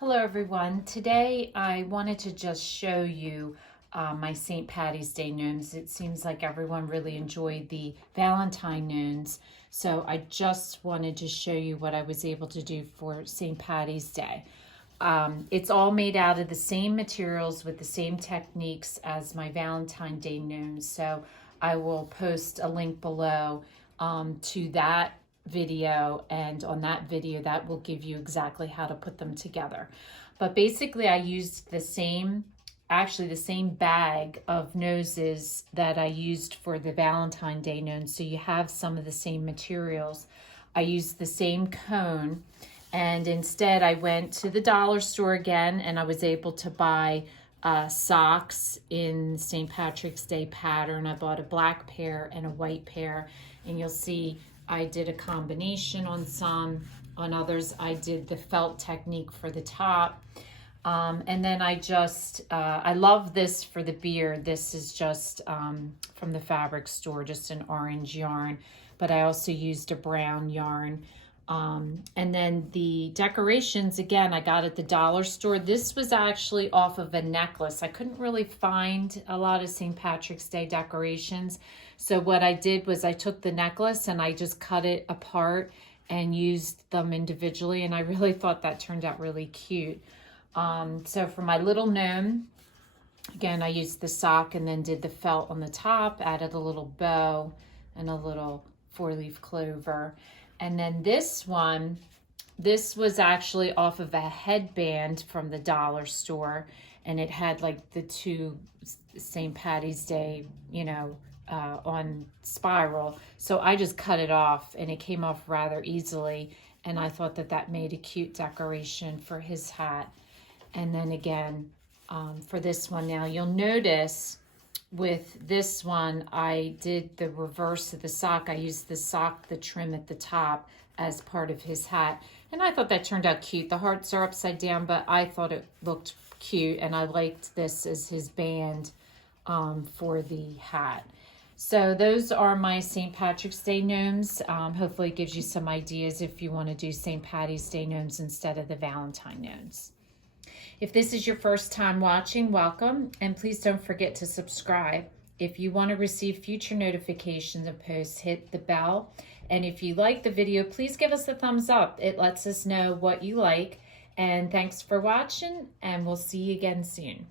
Hello everyone. Today I wanted to just show you my St. Patty's Day gnomes. It seems like everyone really enjoyed the Valentine gnomes, so I just wanted to show you what I was able to do for St. Patty's Day. It's all made out of the same materials with the same techniques as my Valentine Day gnomes, so I will post a link below to that video, and on that video that will give you exactly how to put them together. But basically I used the same bag of noses that I used for the Valentine Day gnomes, so you have some of the same materials. I used the same cone, and instead I went to the dollar store again and I was able to buy socks in St. Patrick's Day pattern. I bought a black pair and a white pair, and you'll see I did a combination on some. On others, I did the felt technique for the top. And then I love this for the beard. This is just from the fabric store, just an orange yarn. But I also used a brown yarn. And then the decorations, again, I got at the dollar store. This was actually off of a necklace. I couldn't really find a lot of St. Patrick's Day decorations. So what I did was I took the necklace and I just cut it apart and used them individually. And I really thought that turned out really cute. So for my little gnome, again, I used the sock and then did the felt on the top, added a little bow and a little 4-leaf clover. And then this one, this was actually off of a headband from the dollar store, and it had like the two St. Patty's Day, on spiral. So I just cut it off and it came off rather easily, and I thought that that made a cute decoration for his hat. And then again, for this one now, you'll notice with this one, I did the reverse of the sock. I used the trim at the top as part of his hat. And I thought that turned out cute. The hearts are upside down, but I thought it looked cute. And I liked this as his band for the hat. So those are my St. Patrick's Day gnomes. Hopefully it gives you some ideas if you want to do St. Patty's Day gnomes instead of the Valentine gnomes. If this is your first time watching, welcome, and please don't forget to subscribe. If you want to receive future notifications and posts, hit the bell. And if you like the video, please give us a thumbs up. It lets us know what you like. And thanks for watching, and we'll see you again soon.